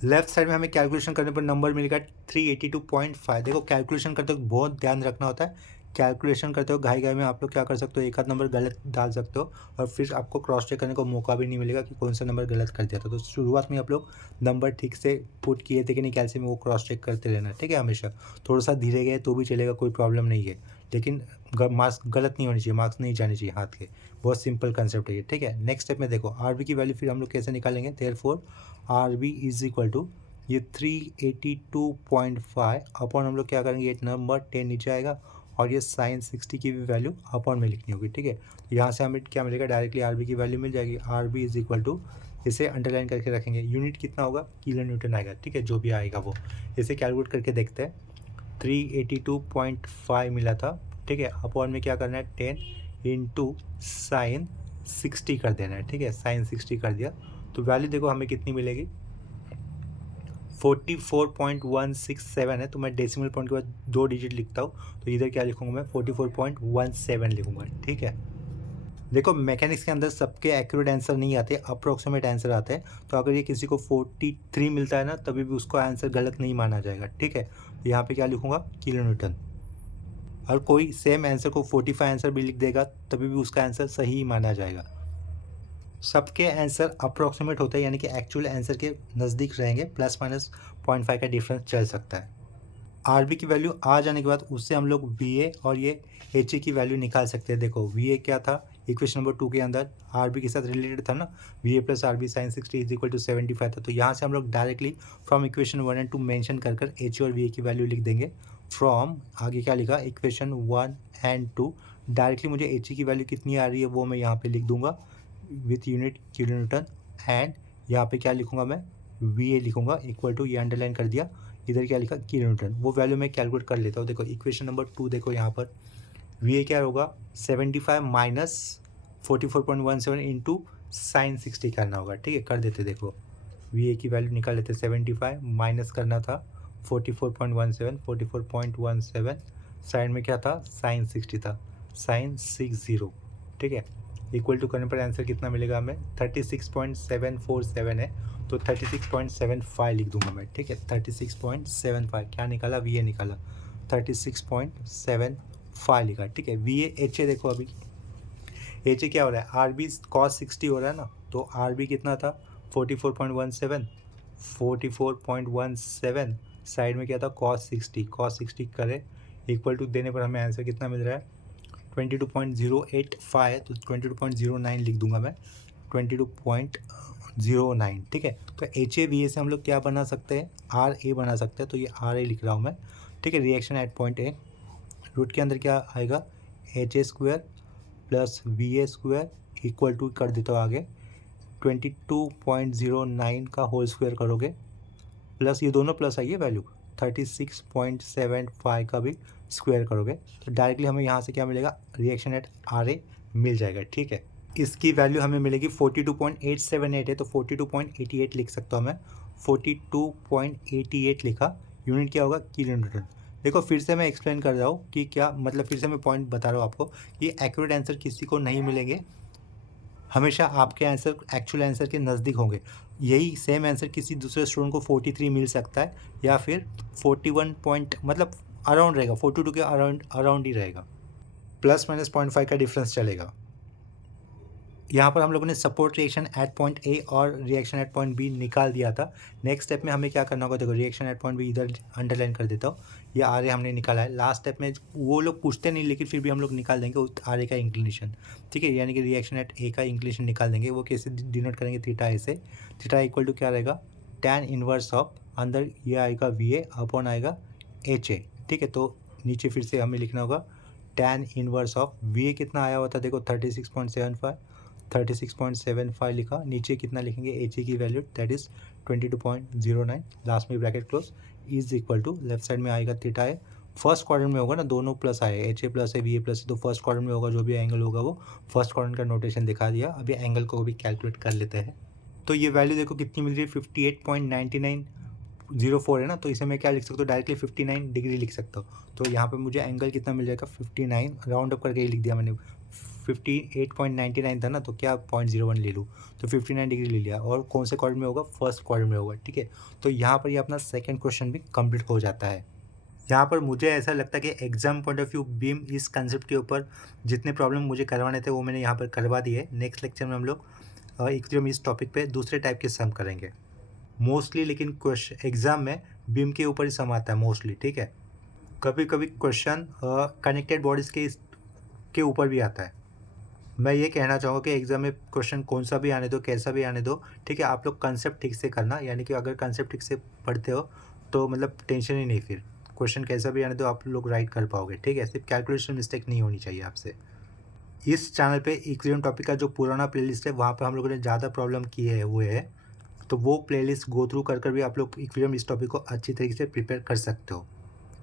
लेफ्ट साइड में हमें कैलकुलेशन करने पर नंबर मिलेगा 382.5। देखो कैलकुलेशन करते वक्त बहुत ध्यान रखना होता है, कैलकुलेशन करते हो घाई में आप लोग क्या कर सकते हो, एक आध नंबर गलत डाल सकते हो, और फिर आपको क्रॉस चेक करने को मौका भी नहीं मिलेगा कि कौन सा नंबर गलत कर दिया था। तो शुरुआत में आप लोग नंबर ठीक से पुट किए थे कि नहीं कैलसी में, वो क्रॉस चेक करते रहना। ठीक है, हमेशा थोड़ा सा धीरे गए तो भी चलेगा, कोई प्रॉब्लम नहीं है, लेकिन मार्क्स गलत नहीं होनी चाहिए, मार्क्स नहीं जाने चाहिए हाथ के। बहुत सिंपल कंसेप्ट है ये। ठीक है, नेक्स्ट स्टेप में देखो आर बी की वैल्यू फिर हम लोग कैसे निकालेंगे, therefore R B is equal to ये 382.5 अपॉन हम लोग क्या करेंगे, ये नंबर 10 नीचे आएगा, और ये साइन 60 की भी वैल्यू अपॉन में लिखनी होगी। ठीक है, तो यहाँ से हमें क्या मिलेगा, डायरेक्टली आर बी की वैल्यू मिल जाएगी, R B is equal to, इसे अंडरलाइन करके रखेंगे, यूनिट कितना होगा किलो न्यूटन आएगा। ठीक है, जो भी आएगा वो, इसे कैलकुलेट करके देखते हैं। 382.5 मिला था। ठीक है, अपॉन में क्या करना है 10 इंटू साइन 60 कर देना है। ठीक है, साइन 60 कर दिया, तो वैल्यू देखो हमें कितनी मिलेगी 44.167 है। तो मैं डेसिमल पॉइंट के बाद 2 डिजिट लिखता हूँ, तो इधर क्या लिखूँगा मैं 44.17 लिखूँगा। ठीक है, देखो मैकेनिक्स के अंदर सबके एक्यूरेट आंसर नहीं आते, अप्रोक्सीमेट आंसर आते हैं। तो अगर ये किसी को 43 मिलता है ना, तभी भी उसको आंसर गलत नहीं माना जाएगा। ठीक है, तो यहाँ पे क्या लिखूँगा किलो न्यूटन, और कोई सेम आंसर को 45 आंसर भी लिख देगा तभी भी उसका आंसर सही ही माना जाएगा। सबके आंसर अप्रोक्सीमेट होते हैं, यानी कि एक्चुअल आंसर के नज़दीक रहेंगे, प्लस माइनस 0.5 का डिफरेंस चल सकता है। आर बी की वैल्यू आ जाने के बाद उससे हम लोग वी ए और ये एच ए की वैल्यू निकाल सकते हैं। देखो वी ए क्या था, इक्वेशन नंबर 2 के अंदर आर बी के साथ रिलेटेड था ना, V A plus R B sine 60 is equal to 75 था। तो यहाँ से हम लोग directly from equation 1 and 2 mention कर एच ए और वी ए की वैल्यू लिख देंगे। फ्रॉम आगे क्या लिखा, इक्वेशन 1 एंड 2, डायरेक्टली मुझे एच ए की वैल्यू कितनी आ रही है वो मैं यहाँ पे लिख दूंगा with unit kilo Newton, and यहाँ पे क्या लिखूंगा मैं वी ए लिखूंगा इक्वल टू, ये अंडरलाइन कर दिया, इधर क्या लिखा किलो न्यूटन, वो वैल्यू मैं कैलकुलेट कर लेता हूँ। देखो इक्वेशन नंबर 2 देखो यहाँ पर वी ए क्या होगा 75 माइनस 44.17 इंटू साइन 60 करना होगा। ठीक है, कर देते, देखो वी ए की वैल्यू निकाल लेते, 75 माइनस करना था 44.17 साइड में क्या था साइन 60 था, साइन 60। ठीक है, इक्वल टू करने पर आंसर कितना मिलेगा हमें 36.747 है, तो 36.75 लिख दूंगा मैं। ठीक है, 36.75 क्या निकाला वी ए निकाला 36.75 लिखा। ठीक है, वी एच ए देखो अभी एच ए क्या हो रहा है, आर बी कॉस 60 हो रहा है ना, तो आर बी कितना था 44.17 साइड में क्या था कॉस 60 करे इक्वल टू देने पर हमें आंसर कितना मिल रहा है 22.085 है, तो 22.09 लिख दूंगा मैं 22.09। ठीक है, तो एच ए वी ए से हम लोग क्या बना सकते हैं आर ए बना सकते हैं, तो ये आर ए लिख रहा हूँ मैं। ठीक है, reaction at point A, root के अंदर क्या आएगा H A square plus V A square equal to कर देता हूँ आगे 22.09 का होल स्क्वायर करोगे प्लस ये दोनों प्लस आइए वैल्यू 36.75 का भी स्क्वायर करोगे तो डायरेक्टली हमें यहाँ से क्या मिलेगा, रिएक्शन एट RA मिल जाएगा। ठीक है, इसकी वैल्यू हमें मिलेगी 42.878 है तो 42.88 लिख सकता हूँ मैं। 42.88 लिखा, यूनिट क्या होगा, किलो न्यूटन। देखो फिर से मैं एक्सप्लेन कर रहा हूँ कि क्या मतलब, फिर से मैं पॉइंट बता रहा हूँ आपको, ये एक्यूरेट आंसर किसी को नहीं मिलेंगे, हमेशा आपके आंसर एक्चुअल आंसर के नज़दीक होंगे। यही सेम आंसर किसी दूसरे स्टूडेंट को 43 मिल सकता है या फिर 41 पॉइंट मतलब अराउंड रहेगा, 42 के अराउंड ही रहेगा, प्लस माइनस 0.5 का डिफरेंस चलेगा। यहाँ पर हम लोगों ने सपोर्ट रिएक्शन एट पॉइंट ए और रिएक्शन एट पॉइंट बी निकाल दिया था। नेक्स्ट स्टेप में हमें क्या करना होगा, देखो रिएक्शन एट पॉइंट बी इधर अंडरलाइन कर देता हूँ, ये RA हमने निकाला है। लास्ट स्टेप में वो लोग पूछते नहीं लेकिन फिर भी हम लोग निकाल देंगे RA का इंक्लिनेशन। ठीक है, यानी कि रिएक्शन एट ए का इंक्लिनेशन निकाल देंगे। वो कैसे डिनोट करेंगे, थीटा ए से। थीटा इक्वल टू क्या रहेगा, tan इनवर्स ऑफ, अंदर ये आएगा VA अपॉन आएगा HA। ठीक है, तो नीचे फिर से हमें लिखना होगा tan इनवर्स ऑफ VA कितना आया हुआ था, देखो 36.75 लिखा, नीचे कितना लिखेंगे HA की वैल्यू दैट इज़ 22.09, लास्ट में bracket close, is equal to left side में आएगा थीटा है, फर्स्ट क्वाड्रेंट में होगा ना, दोनों प्लस आए, HA प्लस है VA प्लस है, तो फर्स्ट क्वाड्रेंट में होगा जो भी एंगल होगा वो फर्स्ट क्वाड्रेंट का नोटेशन दिखा दिया। अभी एंगल को भी कैलकुलेट कर लेते हैं। तो ये वैल्यू देखो कितनी मिल रही है, 58.9904 है ना, तो इसे मैं क्या लिख सकता हूँ, डायरेक्टली 59 डिग्री लिख सकता हूँ। तो यहाँ पे मुझे एंगल कितना मिल जाएगा, 59, राउंड अप करके ही लिख दिया मैंने, 58.99 था ना, तो क्या 0.01 ले लूँ, तो 59 डिग्री ले लिया। और कौन से क्वाड्रेंट में होगा, फर्स्ट क्वाड्रेंट में होगा। ठीक है, तो यहाँ पर ये अपना सेकंड क्वेश्चन भी कंप्लीट हो जाता है। यहाँ पर मुझे ऐसा लगता है कि exam point of view beam इस कंसेप्ट के ऊपर जितने प्रॉब्लम मुझे करवाने थे वो मैंने यहाँ पर करवा दिए। नेक्स्ट लेक्चर में हम लोग इक्विलिब्रियम इस टॉपिक पे दूसरे टाइप के सम करेंगे मोस्टली, लेकिन क्वेश्चन एग्जाम में बीम के ऊपर ही सम आता है मोस्टली। ठीक है, कभी कभी क्वेश्चन कनेक्टेड बॉडीज़ के ऊपर भी आता है। मैं ये कहना चाहूँगा कि एग्जाम में क्वेश्चन कौन सा भी आने दो, कैसा भी आने दो, ठीक है, आप लोग कंसेप्ट ठीक से करना, यानी कि अगर कंसेप्ट ठीक से पढ़ते हो तो मतलब टेंशन ही नहीं, फिर क्वेश्चन कैसा भी आने दो आप लोग राइट कर पाओगे। ठीक है, सिर्फ कैलकुलेशन मिस्टेक नहीं होनी चाहिए आपसे। इस चैनल पे इक्विलिब्रियम टॉपिक का जो पुराना प्लेलिस्ट है वहाँ पर हम लोगों ने ज़्यादा प्रॉब्लम किए हुए है, तो वो प्लेलिस्ट गो थ्रू कर भी आप लोग इक्विलिब्रियम इस टॉपिक को अच्छी तरीके से प्रिपेयर कर सकते हो।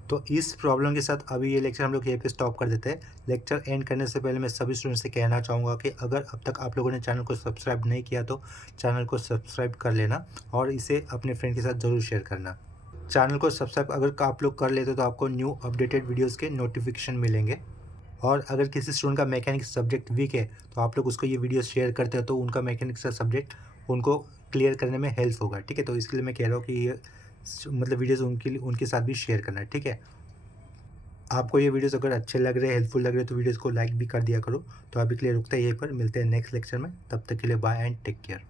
तो इस प्रॉब्लम के साथ अभी ये लेक्चर हम लोग यहीं पे स्टॉप कर देते हैं। लेक्चर एंड करने से पहले मैं सभी स्टूडेंट्स से कहना चाहूँगा कि अगर अब तक आप लोगों ने चैनल को सब्सक्राइब नहीं किया तो चैनल को सब्सक्राइब कर लेना और इसे अपने फ्रेंड के साथ ज़रूर शेयर करना। चैनल को सब्सक्राइब अगर आप लोग कर लेते तो आपको न्यू अपडेटेड वीडियोज़ के नोटिफिकेशन मिलेंगे। और अगर किसी स्टूडेंट का मैकेनिक्स सब्जेक्ट वीक है तो आप लोग उसको ये वीडियो शेयर करते हो तो उनका मैकेनिक्स का सब्जेक्ट उनको क्लियर करने में हेल्प होगा। ठीक है, तो इसके लिए मैं कह रहा हूँ कि ये मतलब वीडियोज़ उनके साथ भी शेयर करना है। ठीक है, आपको ये वीडियोस अगर अच्छे लग रहे हैं, हेल्पफुल लग रहे हैं तो वीडियोस को लाइक भी कर दिया करो। तो अभी के लिए रुकते हैं यहीं पर, मिलते हैं नेक्स्ट लेक्चर में, तब तक के लिए बाय एंड टेक केयर।